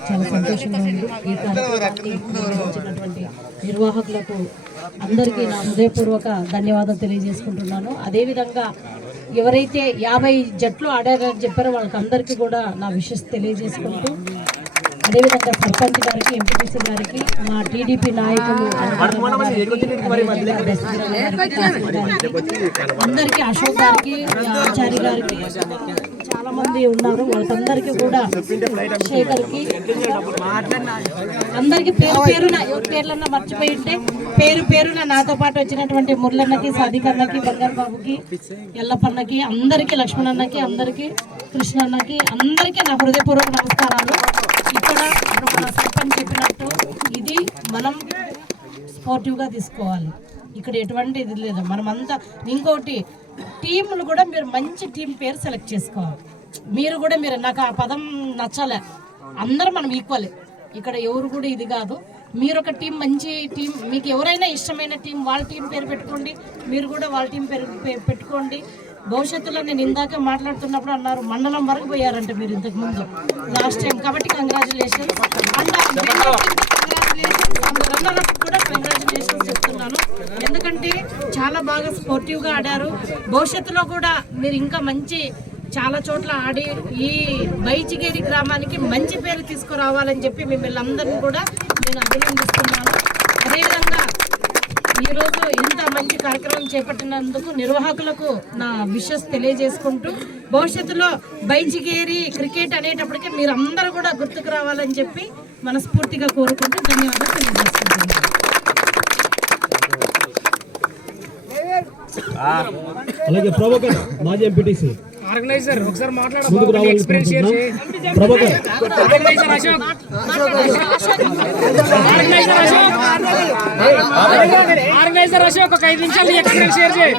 చాలా సంతోషంగా ఉంది ఈ నిర్వాహకులకు అందరికీ నా హృదయపూర్వక ధన్యవాదాలు తెలియజేసుకుంటున్నాను అదేవిధంగా ఎవరైతే యాభై జట్లు ఆడారని చెప్పారో వాళ్ళకందరికీ కూడా నా విషస్ తెలియజేసుకుంటూ అదేవిధంగా సర్పంచ్ గారికి ఎంపీటీసీ గారికి మా టీడీపీ నాయకులు అందరికీ అశోక్ గారికి ఆచార్య గారికి మంది ఉన్నారు. వాళ్ళందరికీ కూడా శేఖర్కి అందరికి పేరు పేరున పేర్లన్న మర్చిపోయి ఉంటే పేరు పేరున నాతో పాటు వచ్చినటువంటి మురళన్నకి సాధికన్నకి బంగారు బాబుకి ఎల్లప్పన్నకి అందరికి లక్ష్మణన్నకి అందరికి కృష్ణన్నకి అందరికీ నా హృదయపూర్వక నమస్కారాలు. ఇక్కడ మన సర్పంచ్ చెప్పినట్టు ఇది మనం స్పోర్టివ్గా తీసుకోవాలి. ఇక్కడ ఎటువంటి ఇది లేదు. మనమంతా ఇంకోటి టీములు కూడా మీరు మంచి టీం పేరు సెలెక్ట్ చేసుకోవాలి. మీరు కూడా మీరు నాకు ఆ పదం నచ్చలే. అందరూ మనం ఈక్వలే ఇక్కడ ఎవరు కూడా ఇది కాదు. మీరు ఒక టీం మంచి టీం మీకు ఎవరైనా ఇష్టమైన టీం వాళ్ళ టీం పేరు పెట్టుకోండి. మీరు కూడా వాళ్ళ టీం పేరు పెట్టుకోండి. భవిష్యత్తులో నేను ఇందాక మాట్లాడుతున్నప్పుడు అన్నారు మండలం వరకు పోయారంట మీరు ఇంతకు ముందు. లాస్ట్ టైం కాబట్టి కంగ్రాచులేషన్స్ రన్నర్ కూడా కంగ్రాచులేషన్స్ చెప్తున్నాను. ఎందుకంటే చాలా బాగా స్పోర్టివ్గా ఆడారు. భవిష్యత్తులో కూడా మీరు ఇంకా మంచి చాలా చోట్ల ఆడి ఈ బైచిగేరి గ్రామానికి మంచి పేరు తీసుకురావాలని చెప్పి మిమ్మల్ని అందరినీ కూడా నేను అభినందిస్తున్నాను. అదేవిధంగా ఈరోజు ఇంత మంచి కార్యక్రమం చేపట్టినందుకు నిర్వాహకులకు నా విషస్ తెలియజేసుకుంటూ భవిష్యత్తులో బైచిగేరి క్రికెట్ అనేటప్పటికీ మీరు అందరూ కూడా గుర్తుకు రావాలని చెప్పి మనస్ఫూర్తిగా కోరుకుంటూ ధన్యవాదాలు తెలియజేస్తున్నాను. అలాగే ప్రభాకర్ మాజీ ఎంపీటీసీ. ఆర్గనైజర్ ఒకసారి మాట్లాడాలి experience organiser Ashok. Organiser Ashok. Organiser Ashok ఒక ఐదు నిమిషాలు ఎక్స్పీరియన్స్ షేర్ చేయి.